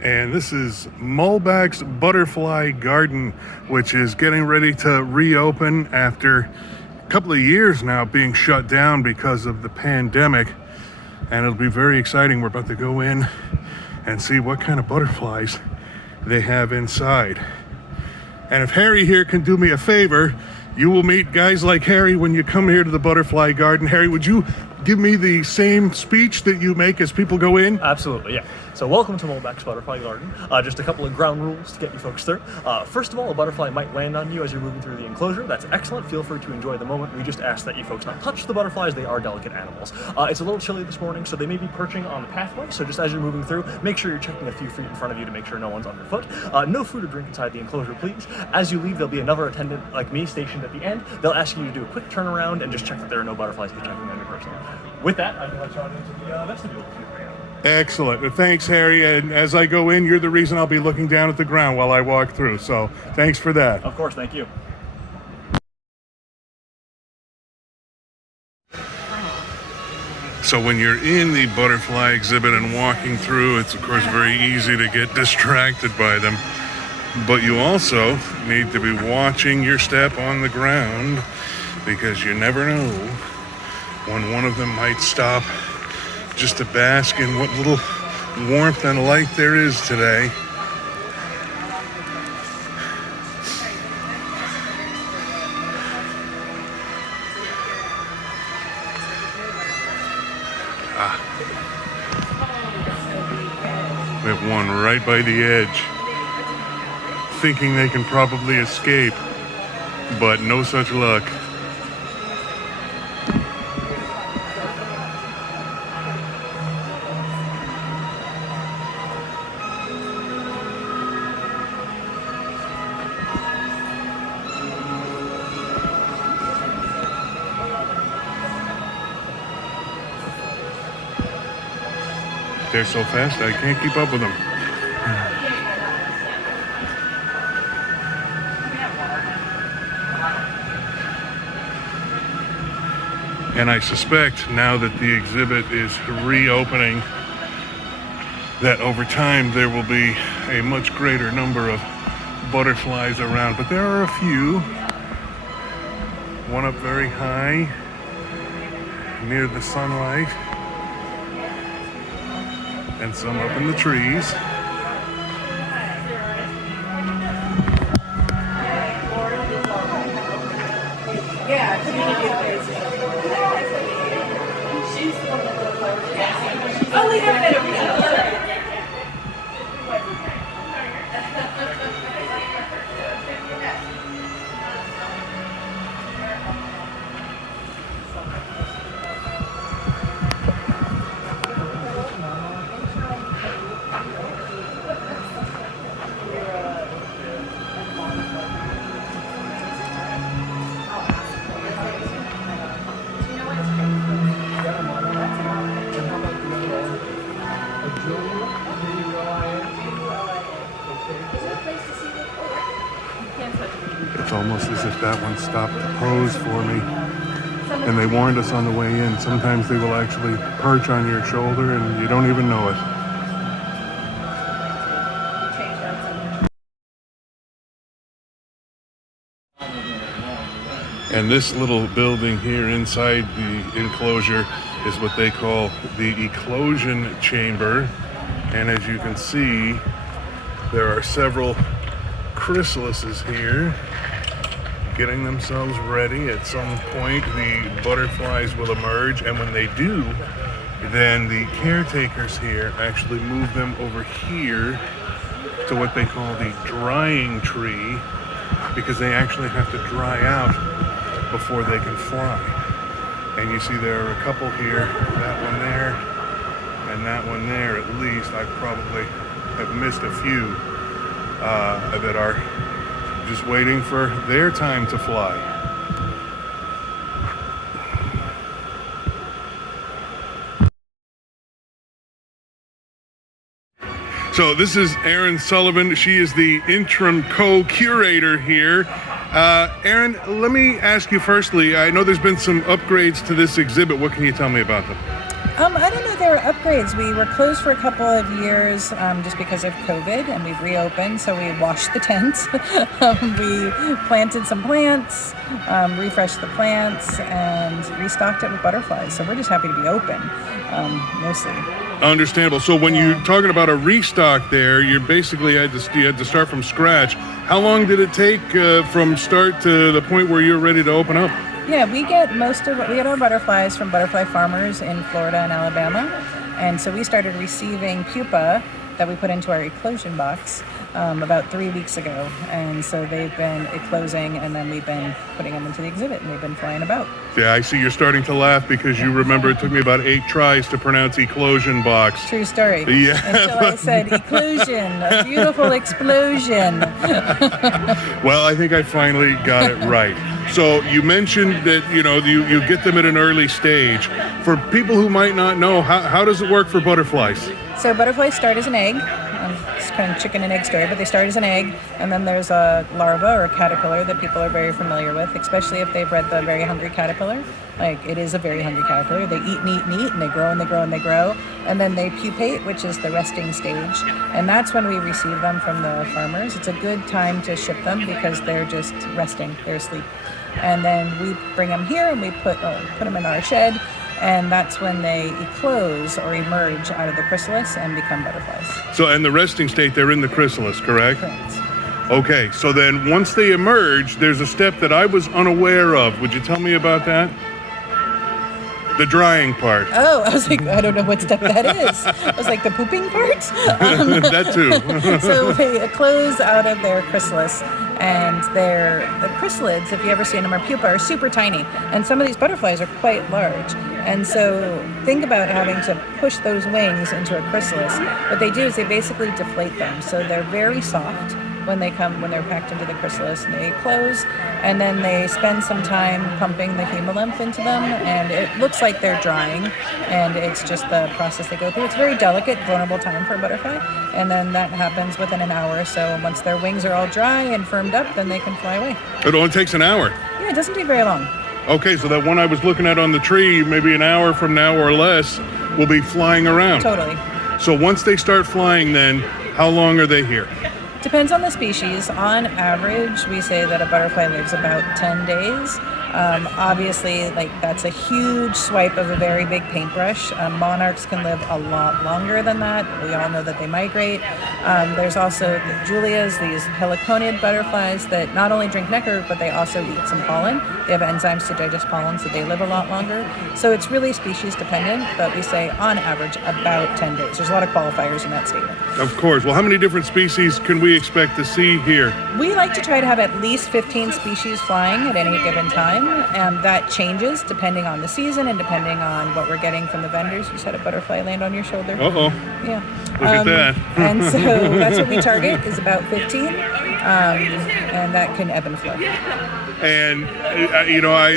And this is Molbak's Butterfly Garden, which is getting ready to reopen after a couple of years now being shut down because of the pandemic. And it'll be very exciting. We're about to go in and see what kind of butterflies they have inside. And if Harry here can do me a favor, you will meet guys like Harry when you come here to the Butterfly Garden. Harry, would you give me the same speech that you make as people go in? Absolutely, yeah. So welcome to Molbak's Butterfly Garden. Just a couple of ground rules to get you folks through. First of all, a butterfly might land on you as you're moving through the enclosure. That's excellent. Feel free to enjoy the moment. We just ask that you folks not touch the butterflies. They are delicate animals. It's a little chilly this morning, so they may be perching on the pathway. So just as you're moving through, make sure you're checking a few feet in front of you to make sure no one's underfoot. No food or drink inside the enclosure, please. As you leave, there'll be another attendant like me stationed at the end. They'll ask you to do a quick turnaround and just check that there are no butterflies hitchhiking on your person. With that, I can let you on into the vestibule. Excellent. Thanks, Harry. And as I go in, you're the reason I'll be looking down at the ground while I walk through. So thanks for that. Of course, thank you. So when you're in the butterfly exhibit and walking through, it's of course very easy to get distracted by them. But you also need to be watching your step on the ground, because you never know when one of them might stop just to bask in what little warmth and light there is today. We have one right by the edge, thinking they can probably escape, but no such luck. They're so fast, I can't keep up with them. And I suspect now that the exhibit is reopening, that over time there will be a much greater number of butterflies around. But there are a few. One up very high, near the sunlight, and some up in the trees. It's almost as if that one stopped to pose for me. And they warned us on the way in. Sometimes they will actually perch on your shoulder and you don't even know it. And this little building here inside the enclosure is what they call the eclosion chamber. And as you can see, there are several chrysalises here getting themselves ready. At some point the butterflies will emerge, and when they do, then the caretakers here actually move them over here to what they call the drying tree, because they actually have to dry out before they can fly. And you see there are a couple here, that one there and that one there at least. I probably have missed a few that are just waiting for their time to fly. So this is Erin Sullivan. She is the interim co-curator here. Erin, let me ask you firstly, I know there's been some upgrades to this exhibit. What can you tell me about them? I don't know. There were upgrades. We were closed for a couple of years just because of COVID, and we've reopened. So we washed the tents. We planted some plants, refreshed the plants, and restocked it with butterflies. So we're just happy to be open, mostly. Understandable. So when you're talking about a restock there, you basically had to start from scratch. How long did it take from start to the point where you're ready to open up? Yeah, we get our butterflies from butterfly farmers in Florida and Alabama. And so we started receiving pupa that we put into our eclosion box about 3 weeks ago. And so they've been eclosing, and then we've been putting them into the exhibit, and they've been flying about. Yeah, I see you're starting to laugh because you remember it took me about 8 tries to pronounce eclosion box. True story. Yeah. Until I said eclosion, a beautiful explosion. Well, I think I finally got it right. So you mentioned that, you get them at an early stage. For people who might not know, how does it work for butterflies? So butterflies start as an egg. It's kind of chicken and egg story, but they start as an egg, and then there's a larva or a caterpillar that people are very familiar with, especially if they've read The Very Hungry Caterpillar. Like, it is a very hungry caterpillar. They eat and eat and eat, and they grow and they grow and they grow, and then they pupate, which is the resting stage, and that's when we receive them from the farmers. It's a good time to ship them because they're just resting, they're asleep. And then we bring them here and we put them in our shed, and that's when they eclose or emerge out of the chrysalis and become butterflies. So in the resting state, they're in the chrysalis, correct? Correct. Okay, so then once they emerge, there's a step that I was unaware of. Would you tell me about that? The drying part. Oh, I was like, I don't know what step that is. I was like, the pooping part? That too. So they close out of their chrysalis, and the chrysalids, if you ever seen them, or pupa, are super tiny. And some of these butterflies are quite large. And so think about having to push those wings into a chrysalis. What they do is they basically deflate them. So they're very soft when they're packed into the chrysalis, and they close, and then they spend some time pumping the hemolymph into them, and it looks like they're drying, and it's just the process they go through. It's a very delicate, vulnerable time for a butterfly, and then that happens within an hour or so. Once their wings are all dry and firmed up, then they can fly away. It only takes an hour. Yeah, it doesn't take very long. Okay, so that one I was looking at on the tree, maybe an hour from now or less, will be flying around. Totally. So once they start flying, then how long are they here? Depends on the species. On average, we say that a butterfly lives about 10 days. Obviously, that's a huge swipe of a very big paintbrush. Monarchs can live a lot longer than that. We all know that they migrate. There's also the Julias, these heliconid butterflies that not only drink nectar, but they also eat some pollen. They have enzymes to digest pollen, so they live a lot longer. So it's really species dependent, but we say on average about 10 days. There's a lot of qualifiers in that statement. Of course. Well, how many different species can we expect to see here? We like to try to have at least 15 species flying at any given time. That changes depending on the season and depending on what we're getting from the vendors. You just had a butterfly land on your shoulder. Uh-oh. Yeah. Look at that. And so that's what we target, is about 15. And that can ebb and flow. And,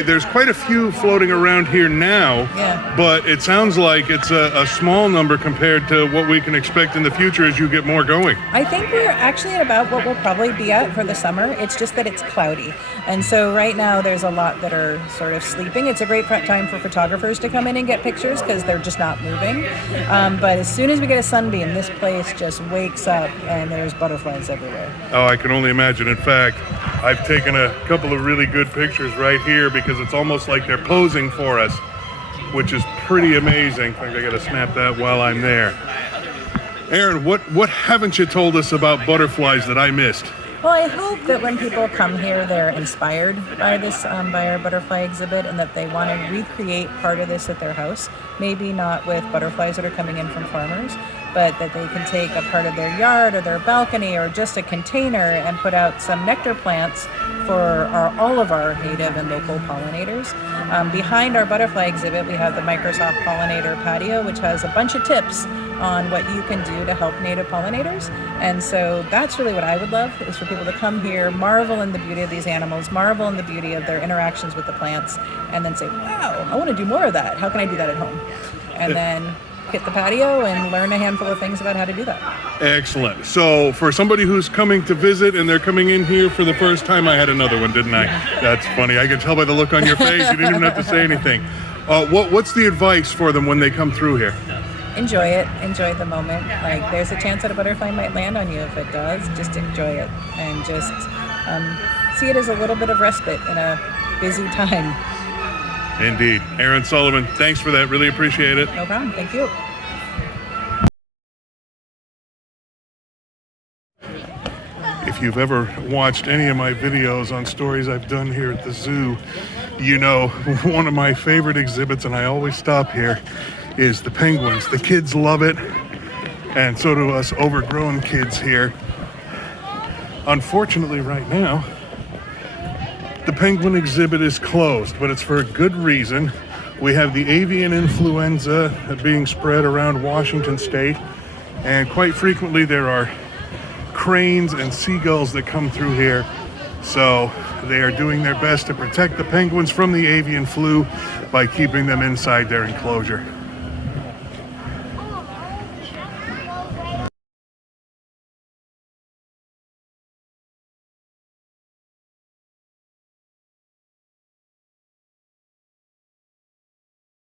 there's quite a few floating around here now, Yeah. but it sounds like it's a small number compared to what we can expect in the future as you get more going. I think we're actually at about what we'll probably be at for the summer. It's just that it's cloudy. And so right now there's a lot that are sort of sleeping. It's a great time for photographers to come in and get pictures because they're just not moving. But as soon as we get a sunbeam, this place just wakes up and there's butterflies everywhere. Oh, I can only imagine. In fact, I've taken a couple of really good pictures right here because it's almost like they're posing for us, which is pretty amazing. In fact, I gotta snap that while I'm there. Aaron, what haven't you told us about butterflies that I missed? Well, I hope that when people come here, they're inspired by this, by our butterfly exhibit, and that they want to recreate part of this at their house. Maybe not with butterflies that are coming in from farmers, but that they can take a part of their yard or their balcony or just a container and put out some nectar plants for all of our native and local pollinators. Behind our butterfly exhibit, we have the Microsoft Pollinator Patio, which has a bunch of tips on what you can do to help native pollinators. And so that's really what I would love, is for people to come here, marvel in the beauty of these animals, marvel in the beauty of their interactions with the plants, and then say, wow, I want to do more of that. How can I do that at home? And then hit the patio and learn a handful of things about how to do that. Excellent. So for somebody who's coming to visit and they're coming in here for the first time, I had another one, didn't I? That's funny. I can tell by the look on your face. You didn't even have to say anything. What's the advice for them when they come through here? Enjoy it. Enjoy the moment. Like, there's a chance that a butterfly might land on you. If it does, just enjoy it and just see it as a little bit of respite in a busy time. Indeed. Aaron Sullivan, thanks for that. Really appreciate it. No problem. Thank you. If you've ever watched any of my videos on stories I've done here at the zoo, you know one of my favorite exhibits, and I always stop here, is the penguins. The kids love it, and so do us overgrown kids here. Unfortunately, right now, the penguin exhibit is closed, but it's for a good reason. We have the avian influenza being spread around Washington state, and quite frequently there are cranes and seagulls that come through here. So they are doing their best to protect the penguins from the avian flu by keeping them inside their enclosure.